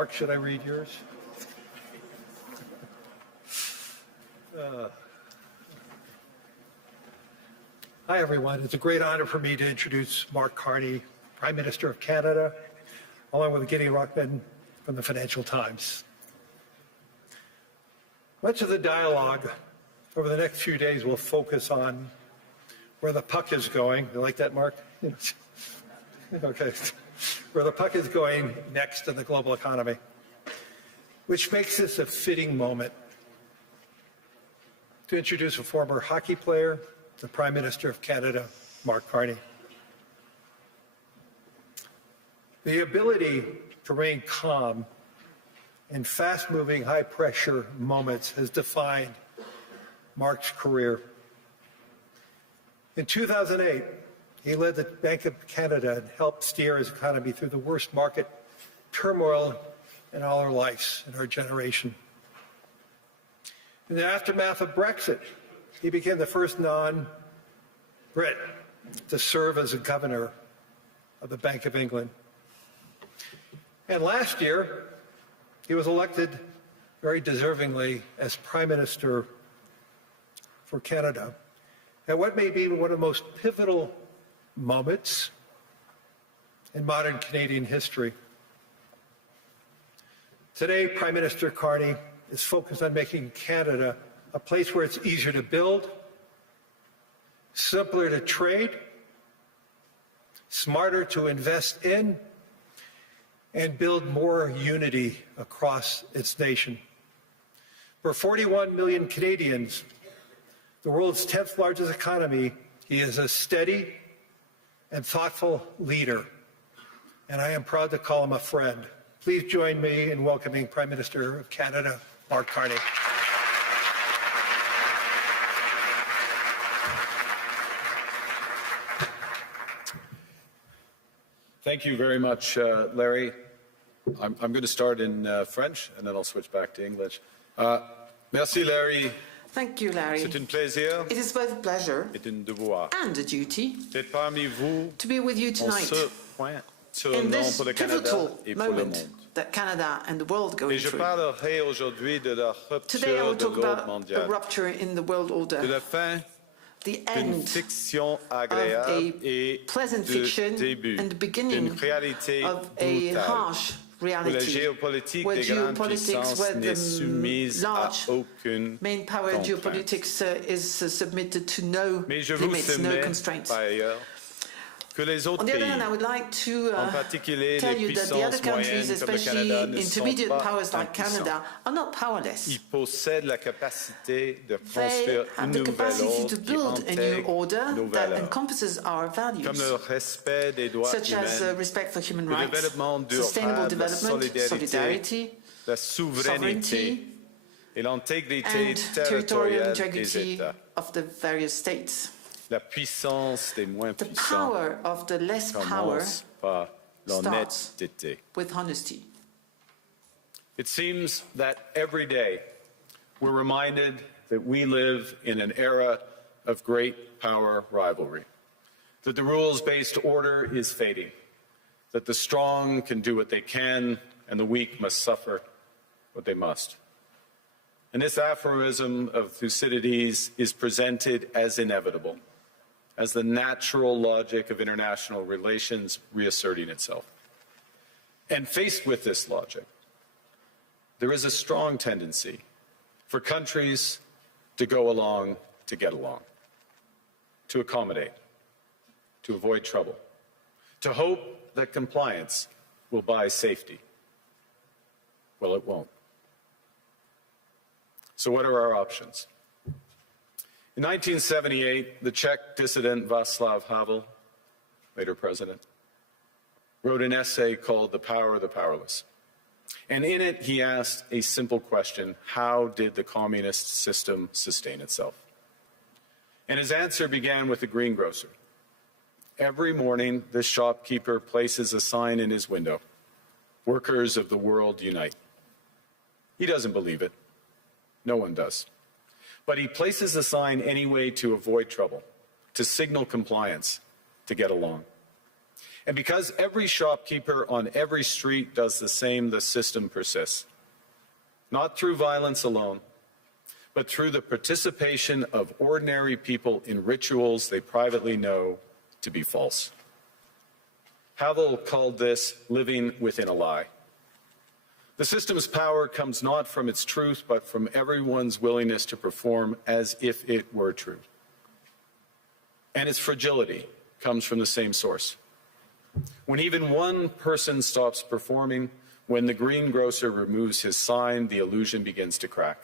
Mark, should I read yours? Hi, everyone. It's a great honor for me to introduce Mark Carney, Prime Minister of Canada, along with Gideon Rockman from the Financial Times. Much of the dialogue over the next few days will focus on where the puck is going. You like that, Mark? Okay. Where the puck is going next in the global economy, which makes this a fitting moment to introduce a former hockey player, the Prime Minister of Canada, Mark Carney. The ability to remain calm in fast-moving, high-pressure moments has defined Mark's career. In 2008, he led the Bank of Canada and helped steer his economy through the worst market turmoil in all our lives, in our generation. In the aftermath of Brexit, he became the first non-Brit to serve as a governor of the Bank of England. And last year, he was elected very deservingly as Prime Minister for Canada at what may be one of the most pivotal moments in modern Canadian history. Today, Prime Minister Carney is focused on making Canada a place where it's easier to build, simpler to trade, smarter to invest in, and build more unity across its nation. For 41 million Canadians, the world's 10th largest economy, he is a steady and thoughtful leader, and I am proud to call him a friend. Please join me in welcoming Prime Minister of Canada, Mark Carney. Thank you very much, Larry. I'm going to start in French, and then I'll switch back to English. Merci, Larry. Thank you, Larry. C'est un plaisir. It is both a pleasure et un devoir and a duty d'être parmi vous to be with you en tonight ce point in this pour le Canada pivotal et pour le moment monde. that Canada and the world go Et je through. parlerai aujourd'hui de la Today I rupture will de talk l'ordre about a mondial, rupture in the world de order, la fin the d'une end fiction of agréable a et pleasant du fiction début and the beginning d'une réalité of a brutale. harsh Où la reality, géopolitique where des grandes geopolitics, puissances where n'est the soumise à large aucune main power contrainte. geopolitics is submitted to no Mais je vous limits, no soumets, constraints. par ailleurs, que les autres On the other pays, hand, I would like to en particulier tell les you that the other puissances countries, moyennes comme le especially Canada, ne sont intermediate pas powers like impuissants. Canada, are not powerless. Ils possèdent la capacité de They construire une have the nouvelle capacity ordre to qui build a new intègre order nos that valeurs, encompasses our values, comme le respect des droits such as humains, respect for human le rights, développement sustainable durable, la development, solidarity, la souveraineté sovereignty, et l'intégrité and territorial territoriale des integrity États. of the various states. La puissance des moins The puissants power of the less power commence par l'honnêteté. with honesty. It seems that every day we're reminded that we live in an era of great power rivalry, that the rules-based order is fading, that the strong can do what they can and the weak must suffer what they must. And this aphorism of Thucydides is presented as inevitable, as the natural logic of international relations reasserting itself. And faced with this logic, there is a strong tendency for countries to go along to get along, to accommodate, to avoid trouble, to hope that compliance will buy safety. Well, it won't. So what are our options? In 1978, the Czech dissident Václav Havel, later president, wrote an essay called The Power of the Powerless. And in it, he asked a simple question: how did the communist system sustain itself? And his answer began with the greengrocer. Every morning, this shopkeeper places a sign in his window: "Workers of the world unite." He doesn't believe it. No one does. But he places a sign anyway to avoid trouble, to signal compliance, to get along. And because every shopkeeper on every street does the same, the system persists. Not through violence alone, but through the participation of ordinary people in rituals they privately know to be false. Havel called this living within a lie. The system's power comes not from its truth, but from everyone's willingness to perform as if it were true. And its fragility comes from the same source. When even one person stops performing, when the greengrocer removes his sign, the illusion begins to crack.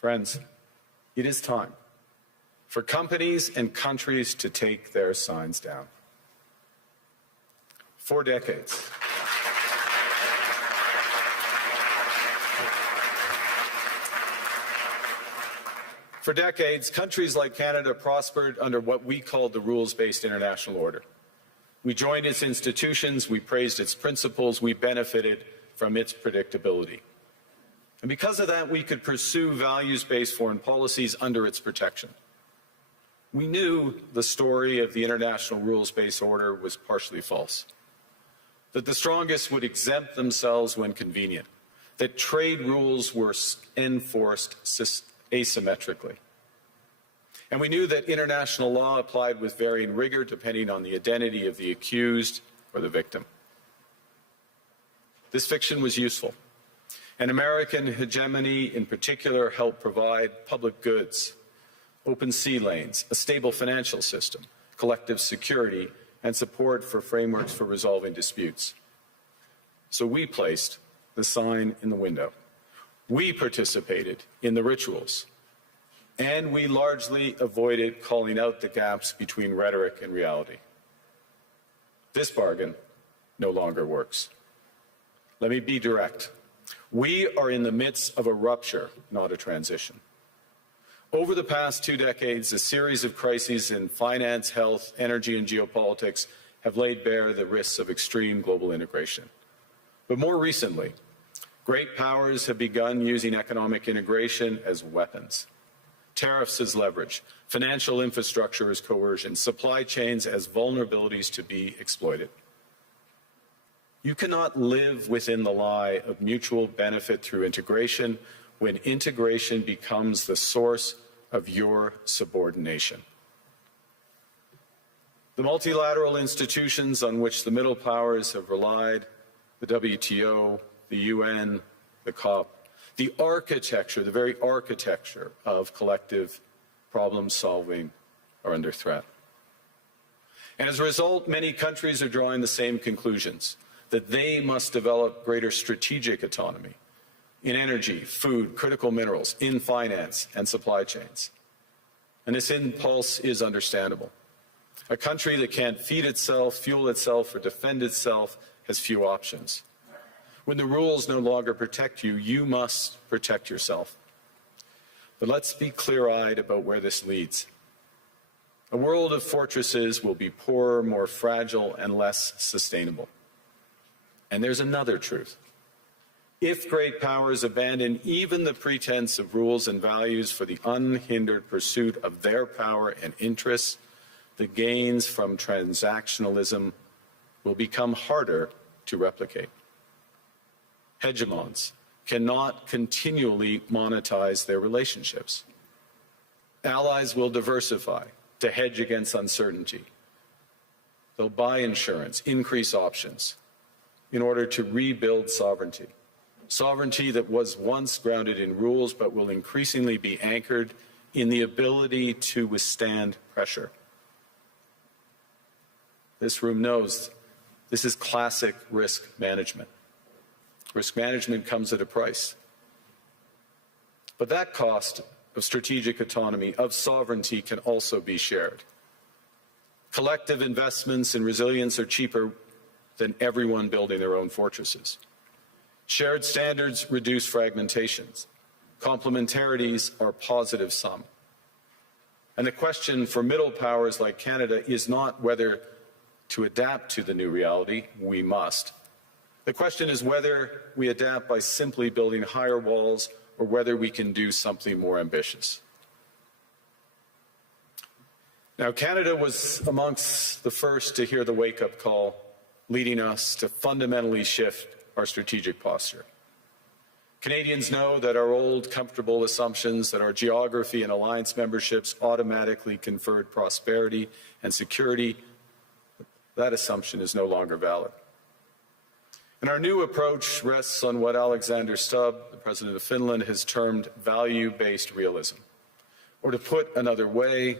Friends, it is time for companies and countries to take their signs down. For decades, countries like Canada prospered under what we called the rules-based international order. We joined its institutions, we praised its principles, we benefited from its predictability. And because of that, we could pursue values-based foreign policies under its protection. We knew the story of the international rules-based order was partially false, that the strongest would exempt themselves when convenient, that trade rules were enforced asymmetrically. And we knew that international law applied with varying rigor depending on the identity of the accused or the victim. This fiction was useful, and American hegemony in particular helped provide public goods, open sea lanes, a stable financial system, collective security, and support for frameworks for resolving disputes. So we placed the sign in the window. We participated in the rituals, and we largely avoided calling out the gaps between rhetoric and reality. This bargain no longer works. Let me be direct. We are in the midst of a rupture, not a transition. Over the past 2 decades, a series of crises in finance, health, energy, and geopolitics have laid bare the risks of extreme global integration. But more recently, great powers have begun using economic integration as weapons. Tariffs as leverage, financial infrastructure as coercion, supply chains as vulnerabilities to be exploited. You cannot live within the lie of mutual benefit through integration when integration becomes the source of your subordination. The multilateral institutions on which the middle powers have relied, the WTO, the UN, the COP, the architecture, the very architecture of collective problem solving are under threat. And as a result, many countries are drawing the same conclusions, that they must develop greater strategic autonomy in energy, food, critical minerals, in finance and supply chains. And this impulse is understandable. A country that can't feed itself, fuel itself, or defend itself has few options. When the rules no longer protect you, you must protect yourself. But let's be clear-eyed about where this leads. A world of fortresses will be poorer, more fragile, and less sustainable. And there's another truth. If great powers abandon even the pretense of rules and values for the unhindered pursuit of their power and interests, the gains from transactionalism will become harder to replicate. Hegemons cannot continually monetize their relationships. Allies will diversify to hedge against uncertainty. They'll buy insurance, increase options in order to rebuild sovereignty. Sovereignty that was once grounded in rules but will increasingly be anchored in the ability to withstand pressure. This room knows this is classic risk management. Risk management comes at a price. But that cost of strategic autonomy, of sovereignty, can also be shared. Collective investments in resilience are cheaper than everyone building their own fortresses. Shared standards reduce fragmentations. Complementarities are positive sum. And the question for middle powers like Canada is not whether to adapt to the new reality. We must. The question is whether we adapt by simply building higher walls or whether we can do something more ambitious. Now, Canada was amongst the first to hear the wake-up call, leading us to fundamentally shift our strategic posture. Canadians know that our old, comfortable assumptions that our geography and alliance memberships automatically conferred prosperity and security, that assumption is no longer valid. And our new approach rests on what Alexander Stubb, the President of Finland, has termed value-based realism. Or to put another way,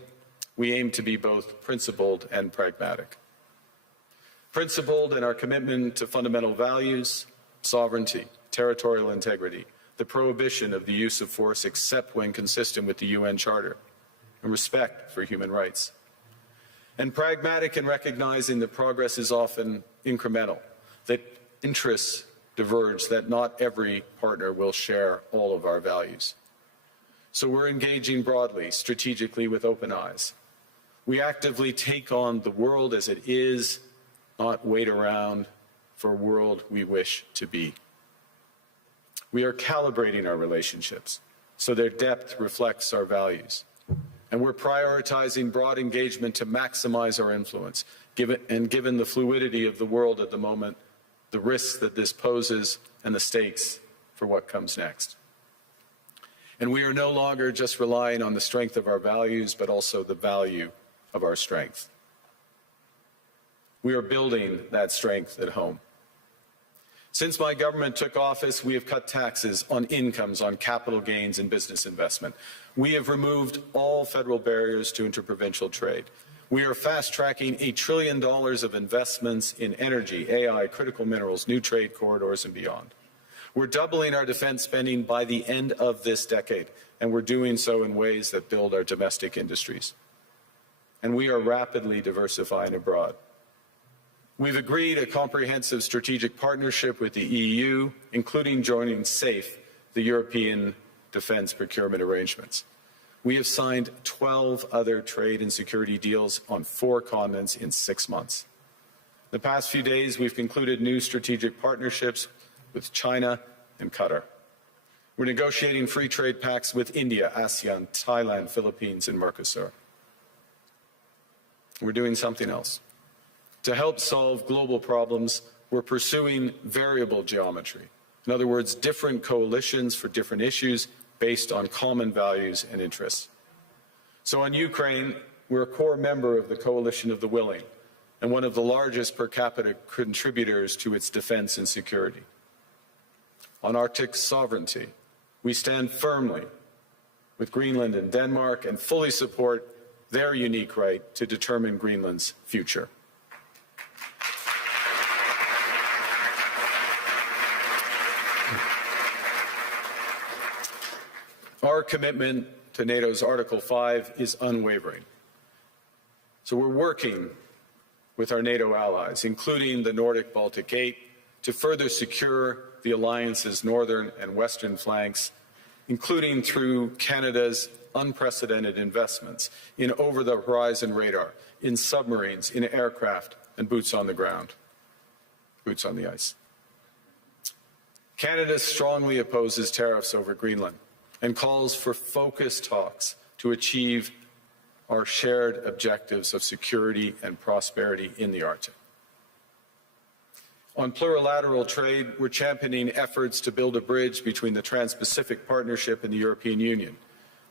we aim to be both principled and pragmatic. Principled in our commitment to fundamental values, sovereignty, territorial integrity, the prohibition of the use of force except when consistent with the UN Charter, and respect for human rights. And pragmatic in recognizing that progress is often incremental, that interests diverge, that not every partner will share all of our values. So we're engaging broadly, strategically, with open eyes. We actively take on the world as it is, not wait around for a world we wish to be. We are calibrating our relationships so their depth reflects our values. And we're prioritizing broad engagement to maximize our influence, given the fluidity of the world at the moment, the risks that this poses, and the stakes for what comes next. And we are no longer just relying on the strength of our values, but also the value of our strength. We are building that strength at home. Since my government took office, we have cut taxes on incomes, on capital gains and business investment. We have removed all federal barriers to interprovincial trade. We are fast-tracking $1 trillion of investments in energy, AI, critical minerals, new trade corridors, and beyond. We're doubling our defense spending by the end of this decade, and we're doing so in ways that build our domestic industries. And we are rapidly diversifying abroad. We've agreed a comprehensive strategic partnership with the EU, including joining SAFE, the European Defence Procurement Arrangements. We have signed 12 other trade and security deals on 4 continents in 6 months. The past few days, we've concluded new strategic partnerships with China and Qatar. We're negotiating free trade pacts with India, ASEAN, Thailand, Philippines, and Mercosur. We're doing something else. To help solve global problems, we're pursuing variable geometry. In other words, different coalitions for different issues based on common values and interests. So on Ukraine, we're a core member of the Coalition of the Willing and one of the largest per capita contributors to its defense and security. On Arctic sovereignty, we stand firmly with Greenland and Denmark and fully support their unique right to determine Greenland's future. Our commitment to NATO's Article 5 is unwavering. So we're working with our NATO allies, including the Nordic-Baltic 8, to further secure the alliance's northern and western flanks, including through Canada's unprecedented investments in over-the-horizon radar, in submarines, in aircraft, and boots on the ground, boots on the ice. Canada strongly opposes tariffs over Greenland and calls for focused talks to achieve our shared objectives of security and prosperity in the Arctic. On plurilateral trade, we're championing efforts to build a bridge between the Trans-Pacific Partnership and the European Union,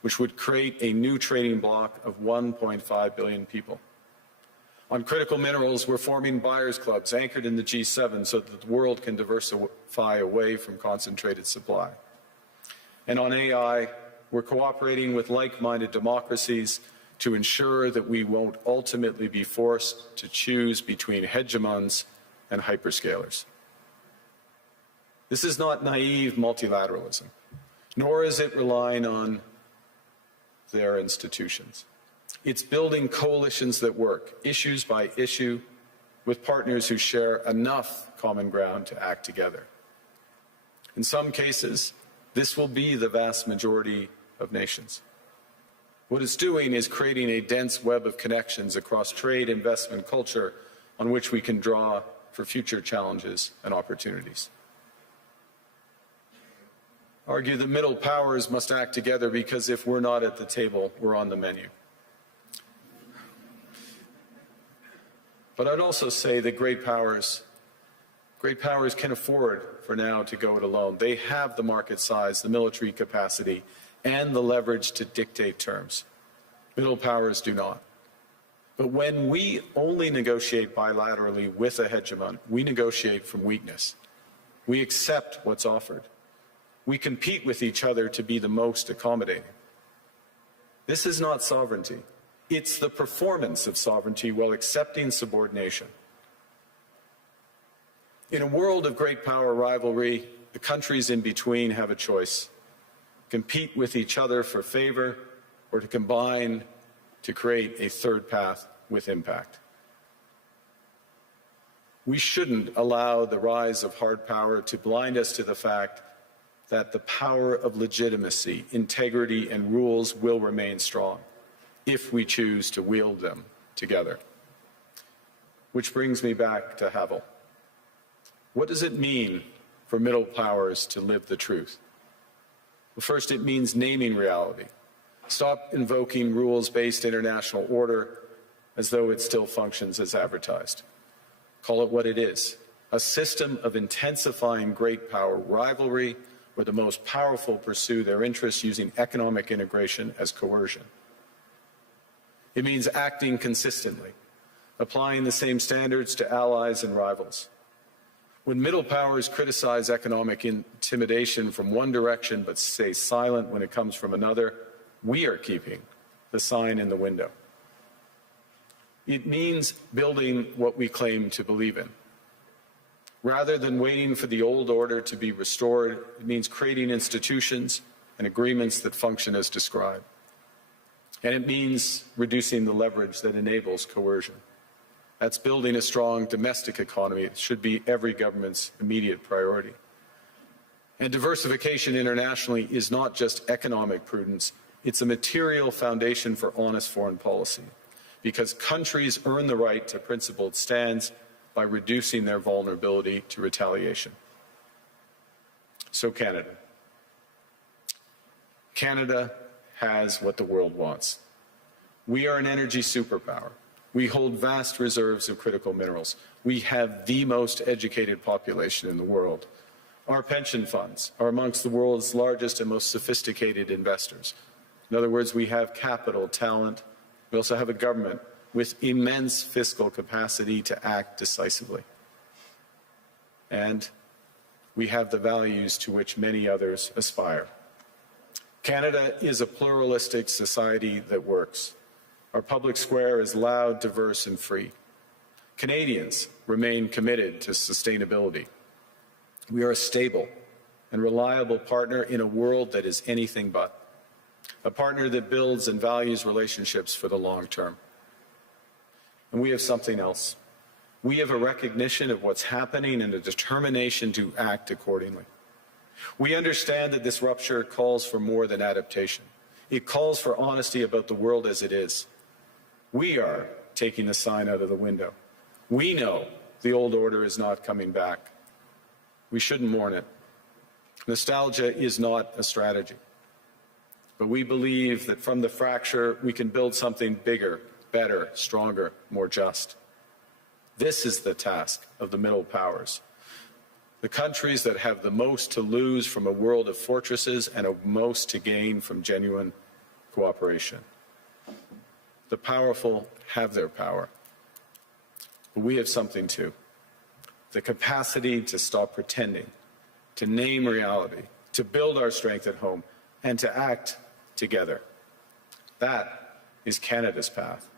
which would create a new trading bloc of 1.5 billion people. On critical minerals, we're forming buyers' clubs anchored in the G7 so that the world can diversify away from concentrated supply. And on AI, we're cooperating with like-minded democracies to ensure that we won't ultimately be forced to choose between hegemons and hyperscalers. This is not naive multilateralism, nor is it relying on their institutions. It's building coalitions that work, issues by issue, with partners who share enough common ground to act together. In some cases, this will be the vast majority of nations. What it's doing is creating a dense web of connections across trade, investment, culture, on which we can draw for future challenges and opportunities. I argue the middle powers must act together because if we're not at the table, we're on the menu. But I'd also say that great powers can afford for now to go it alone. They have the market size, the military capacity, and the leverage to dictate terms. Middle powers do not. But when we only negotiate bilaterally with a hegemon, we negotiate from weakness. We accept what's offered. We compete with each other to be the most accommodating. This is not sovereignty. It's the performance of sovereignty while accepting subordination. In a world of great power rivalry, the countries in between have a choice: compete with each other for favor, or to combine to create a third path with impact. We shouldn't allow the rise of hard power to blind us to the fact that the power of legitimacy, integrity, and rules will remain strong if we choose to wield them together. Which brings me back to Havel. What does it mean for middle powers to live the truth? Well, first, it means naming reality. Stop invoking rules-based international order as though it still functions as advertised. Call it what it is: a system of intensifying great power rivalry where the most powerful pursue their interests using economic integration as coercion. It means acting consistently, applying the same standards to allies and rivals. When middle powers criticize economic intimidation from one direction but stay silent when it comes from another, we are keeping the sign in the window. It means building what we claim to believe in. Rather than waiting for the old order to be restored, it means creating institutions and agreements that function as described. And it means reducing the leverage that enables coercion. That's building a strong domestic economy. It should be every government's immediate priority. And diversification internationally is not just economic prudence, it's a material foundation for honest foreign policy, because countries earn the right to principled stands by reducing their vulnerability to retaliation. So Canada. Canada has what the world wants. We are an energy superpower. We hold vast reserves of critical minerals. We have the most educated population in the world. Our pension funds are amongst the world's largest and most sophisticated investors. In other words, we have capital, talent. We also have a government with immense fiscal capacity to act decisively. And we have the values to which many others aspire. Canada is a pluralistic society that works. Our public square is loud, diverse, and free. Canadians remain committed to sustainability. We are a stable and reliable partner in a world that is anything but. A partner that builds and values relationships for the long term. And we have something else. We have a recognition of what's happening and a determination to act accordingly. We understand that this rupture calls for more than adaptation. It calls for honesty about the world as it is. We are taking the sign out of the window. We know the old order is not coming back. We shouldn't mourn it. Nostalgia is not a strategy. But we believe that from the fracture, we can build something bigger, better, stronger, more just. This is the task of the middle powers. The countries that have the most to lose from a world of fortresses and a most to gain from genuine cooperation. The powerful have their power. But we have something too. The capacity to stop pretending, to name reality, to build our strength at home, and to act together. That is Canada's path.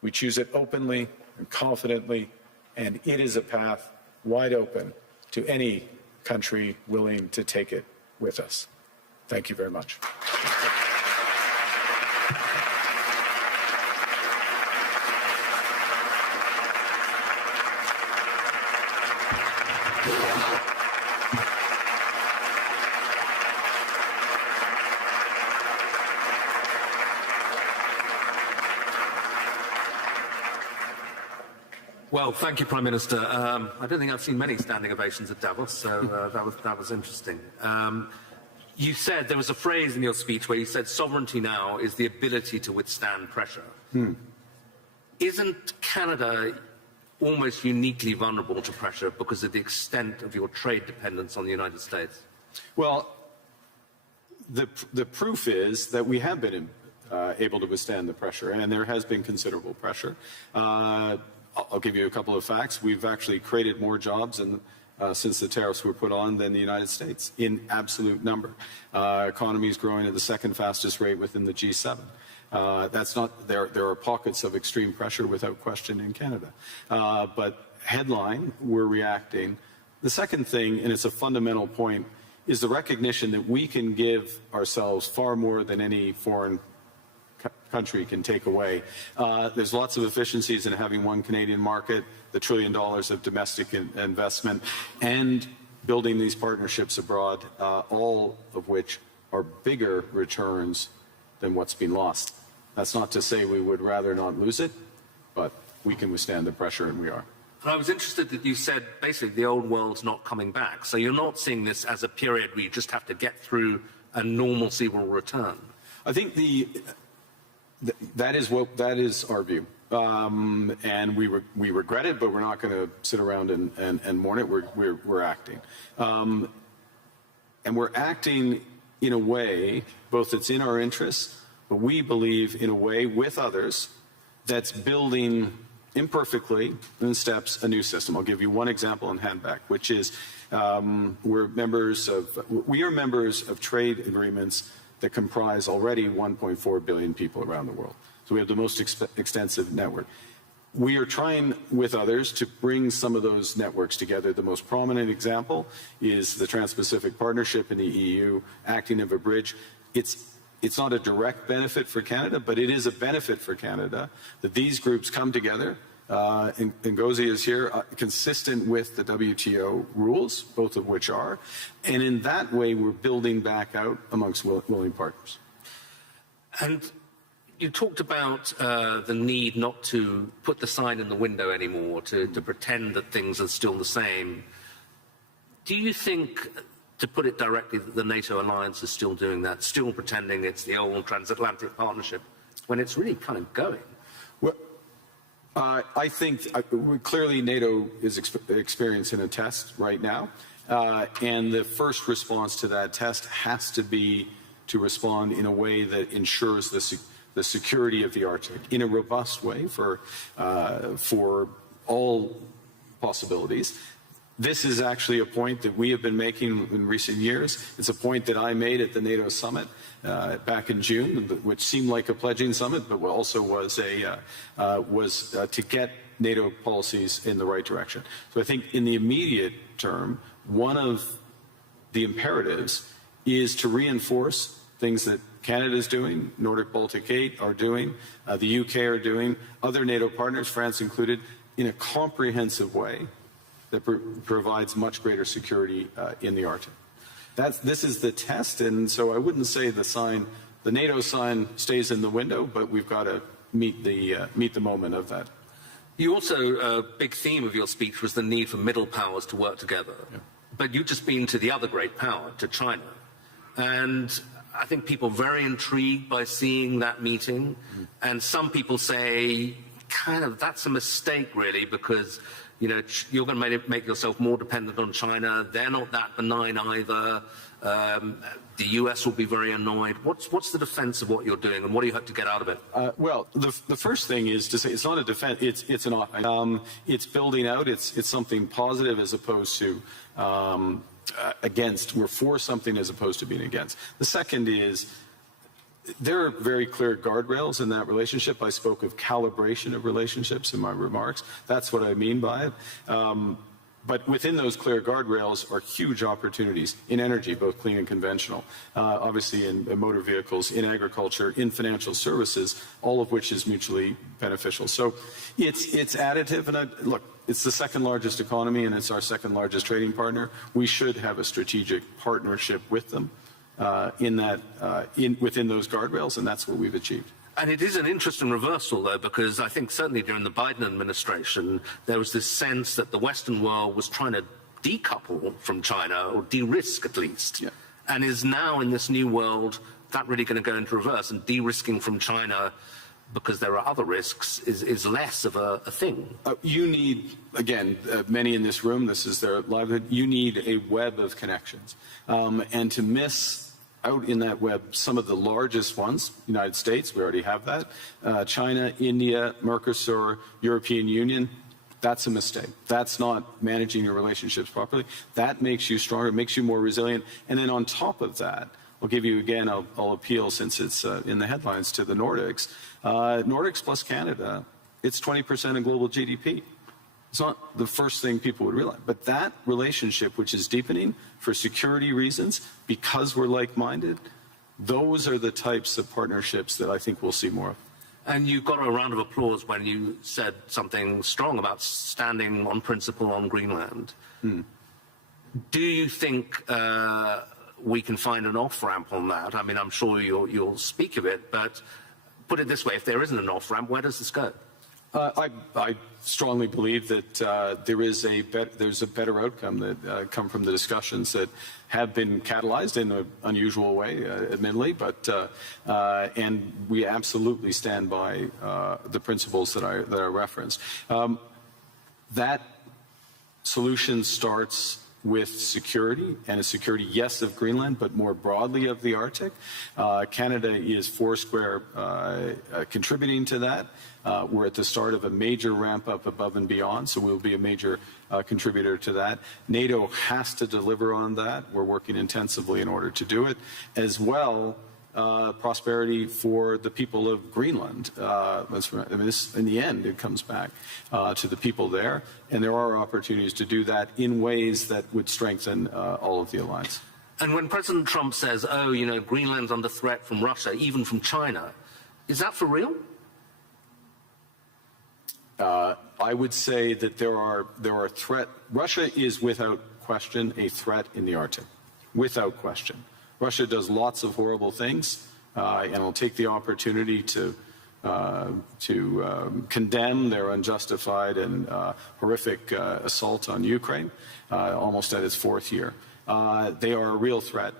We choose it openly and confidently, and it is a path wide open to any country willing to take it with us. Thank you very much. Well, thank you, Prime Minister. I don't think I've seen many standing ovations at Davos, so that was interesting. You said, there was a phrase in your speech where you said sovereignty now is the ability to withstand pressure. Isn't Canada almost uniquely vulnerable to pressure because of the extent of your trade dependence on the United States? Well, the proof is that we have been able to withstand the pressure, and there has been considerable pressure. I'll give you a couple of facts. We've actually created more jobs since the tariffs were put on than the United States in absolute number. Economy is growing at the second fastest rate within the G7. That's not there. There are pockets of extreme pressure without question in Canada, but headline, we're reacting. The second thing, and it's a fundamental point, is the recognition that we can give ourselves far more than any foreign country can take away. There's lots of efficiencies in having one Canadian market, the $1 trillion of domestic investment, and building these partnerships abroad, all of which are bigger returns than what's been lost. That's not to say we would rather not lose it, but we can withstand the pressure, and we are. And I was interested that you said basically the old world's not coming back. So you're not seeing this as a period where you just have to get through and normalcy will return. I think that is our view, and we regret it, but we're not going to sit around and mourn it. We're acting, and we're acting in a way both that's in our interests, but we believe in a way with others that's building imperfectly in steps a new system. I'll give you one example and hand back, which is we are members of trade agreements that comprise already 1.4 billion people around the world. So we have the most extensive network. We are trying with others to bring some of those networks together. The most prominent example is the Trans-Pacific Partnership in the EU, acting as a bridge. It's not a direct benefit for Canada, but it is a benefit for Canada that these groups come together. And Ngozi is here, consistent with the WTO rules, both of which are. And in that way, we're building back out amongst willing partners. And you talked about the need not to put the sign in the window anymore, to pretend that things are still the same. Do you think, to put it directly, that the NATO alliance is still doing that, still pretending it's the old transatlantic partnership, when it's really kind of going? Well, I think clearly NATO is experiencing a test right now, and the first response to that test has to be to respond in a way that ensures the security of the Arctic in a robust way for all possibilities. This is actually a point that we have been making in recent years. It's a point that I made at the NATO summit back in June, which seemed like a pledging summit, but also was to get NATO policies in the right direction. So I think in the immediate term, one of the imperatives is to reinforce things that Canada is doing, Nordic Baltic 8 are doing, the UK are doing, other NATO partners, France included, in a comprehensive way that provides much greater security in the Arctic. This is the test, and so I wouldn't say the NATO sign stays in the window, but we've got to meet the moment of that. You also, a big theme of your speech was the need for middle powers to work together. Yeah. But you've just been to the other great power, to China. And I think people are very intrigued by seeing that meeting. Mm-hmm. And some people say, kind of, that's a mistake, really, because you're going to make yourself more dependent on China. They're not that benign either. The US will be very annoyed. What's the defense of what you're doing, and what do you hope to get out of it? Well, the first thing is to say it's not a defense. It's building out. It's something positive as opposed to against. We're for something as opposed to being against. The second is, there are very clear guardrails in that relationship. I spoke of calibration of relationships in my remarks. That's what I mean by it. But within those clear guardrails are huge opportunities in energy, both clean and conventional, obviously in motor vehicles, in agriculture, in financial services, all of which is mutually beneficial. So it's additive. And look, it's the second largest economy, and it's our second largest trading partner. We should have a strategic partnership with them. Within those guardrails, and that's what we've achieved. And it is an interesting reversal, though, because I think certainly during the Biden administration, there was this sense that the Western world was trying to decouple from China, or de-risk at least, yeah. And is now in this new world that really going to go into reverse, and de-risking from China because there are other risks is less of a thing. You need, again, many in this room, this is their livelihood, you need a web of connections. And to miss out in that web some of the largest ones, United States, we already have that, China, India, Mercosur, European Union, that's a mistake. That's not managing your relationships properly. That makes you stronger, makes you more resilient. And then on top of that, I'll give you again, I'll appeal since it's in the headlines to the Nordics. Nordics plus Canada, it's 20% of global GDP. It's not the first thing people would realize. But that relationship, which is deepening for security reasons, because we're like-minded, those are the types of partnerships that I think we'll see more of. And you got a round of applause when you said something strong about standing on principle on Greenland. Do you think we can find an off-ramp on that? I mean, I'm sure you'll speak of it, but put it this way, if there isn't an off-ramp, where does this go? I strongly believe that there's a better outcome that come from the discussions that have been catalyzed in an unusual way, admittedly, but and we absolutely stand by the principles that I referenced. That solution starts with security, and a security, yes, of Greenland, but more broadly of the Arctic. Canada is foursquare contributing to that. We're at the start of a major ramp up above and beyond, so we'll be a major contributor to that. NATO has to deliver on that. We're working intensively in order to do it. As well, prosperity for the people of Greenland. In the end, it comes back to the people there, and there are opportunities to do that in ways that would strengthen all of the alliance. And when President Trump says, oh, you know, Greenland's under threat from Russia, even from China, is that for real? I would say that there are threats. Russia is without question a threat in the Arctic, without question. Russia does lots of horrible things, and will take the opportunity to condemn their unjustified and horrific assault on Ukraine, almost at its fourth year. They are a real threat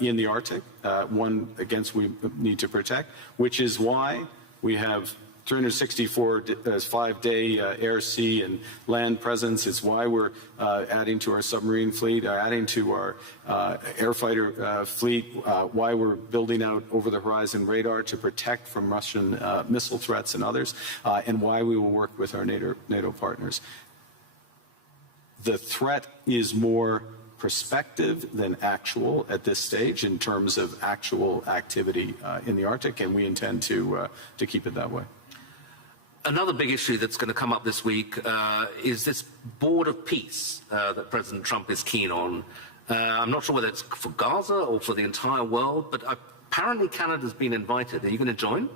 in the Arctic, one against we need to protect, which is why we have 364 5-day air, sea, and land presence. It's why we're adding to our submarine fleet, adding to our air fighter fleet, why we're building out over-the-horizon radar to protect from Russian missile threats and others, and why we will work with our NATO partners. The threat is more perspective than actual at this stage in terms of actual activity in the Arctic, and we intend to keep it that way. Another big issue that's going to come up this week is this board of peace that President Trump is keen on. I'm not sure whether it's for Gaza or for the entire world, but apparently Canada's been invited. Are you going to join?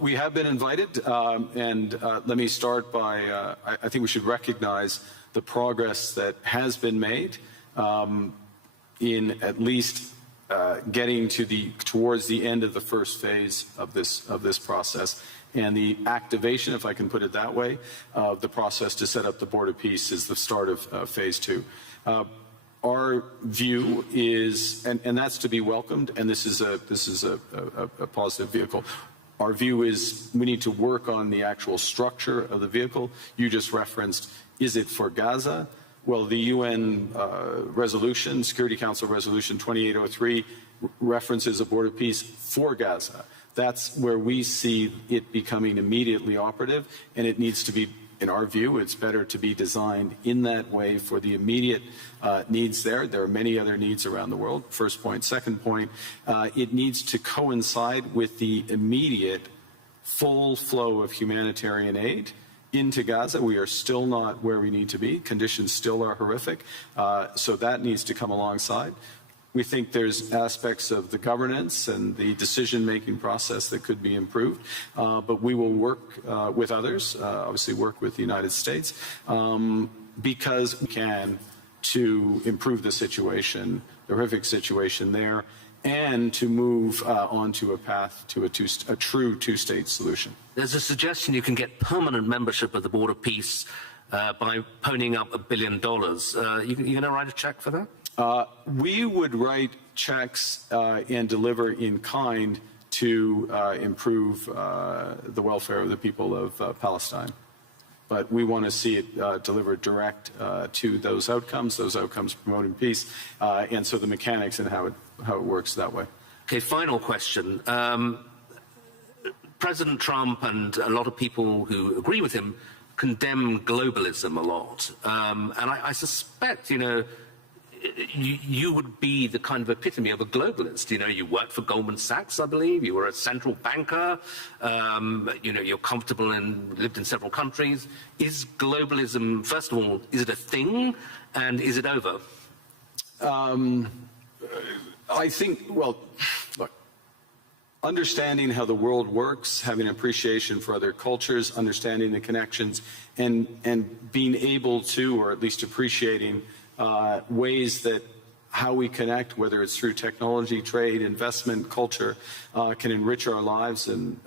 We have been invited, and let me start by, I think we should recognize the progress that has been made in at least getting towards the end of the first phase of this process. And the activation, if I can put it that way, of the process to set up the Board of Peace is the start of phase 2. Our view is, and that's to be welcomed, and this is a positive vehicle. Our view is we need to work on the actual structure of the vehicle. You just referenced, is it for Gaza? Well, the UN resolution, Security Council Resolution 2803, references a Board of Peace for Gaza. That's where we see it becoming immediately operative, and it needs to be, in our view, it's better to be designed in that way for the immediate needs there. There are many other needs around the world, first point. Second point, it needs to coincide with the immediate full flow of humanitarian aid into Gaza. We are still not where we need to be. Conditions still are horrific, so that needs to come alongside. We think there's aspects of the governance and the decision-making process that could be improved, but we will work with others, obviously work with the United States, because we can to improve the situation, the horrific situation there, and to move onto a path to a true two-state solution. There's a suggestion you can get permanent membership of the Board of Peace by ponying up $1 billion. You going to write a check for that? We would write checks and deliver in kind to improve the welfare of the people of Palestine. But we want to see it delivered direct to those outcomes promoting peace, and so the mechanics and how it works that way. Okay, final question. President Trump and a lot of people who agree with him condemn globalism a lot. And I suspect, you would be the kind of epitome of a globalist. You worked for Goldman Sachs, I believe. You were a central banker. You're comfortable and lived in several countries. Is globalism, first of all, is it a thing, and is it over? I think, well, look, understanding how the world works, having appreciation for other cultures, understanding the connections, and being able to, or at least appreciating ways that how we connect, whether it's through technology, trade, investment, culture, can enrich our lives, and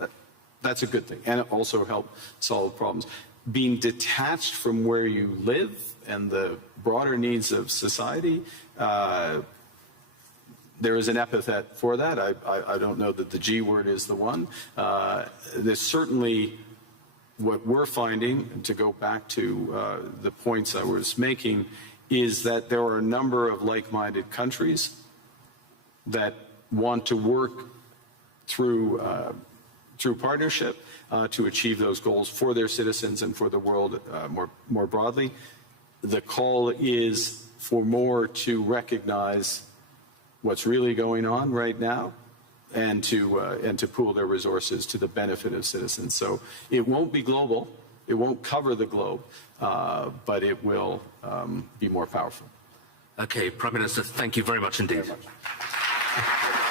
that's a good thing, and also help solve problems. Being detached from where you live and the broader needs of society, there is an epithet for that. I don't know that the G word is the one. There's certainly what we're finding, and to go back to the points I was making, is that there are a number of like-minded countries that want to work through partnership to achieve those goals for their citizens and for the world more broadly. The call is for more to recognize what's really going on right now, and to pool their resources to the benefit of citizens. So it won't be global, it won't cover the globe, but it will be more powerful. Okay, Prime Minister, thank you very much indeed. Very much.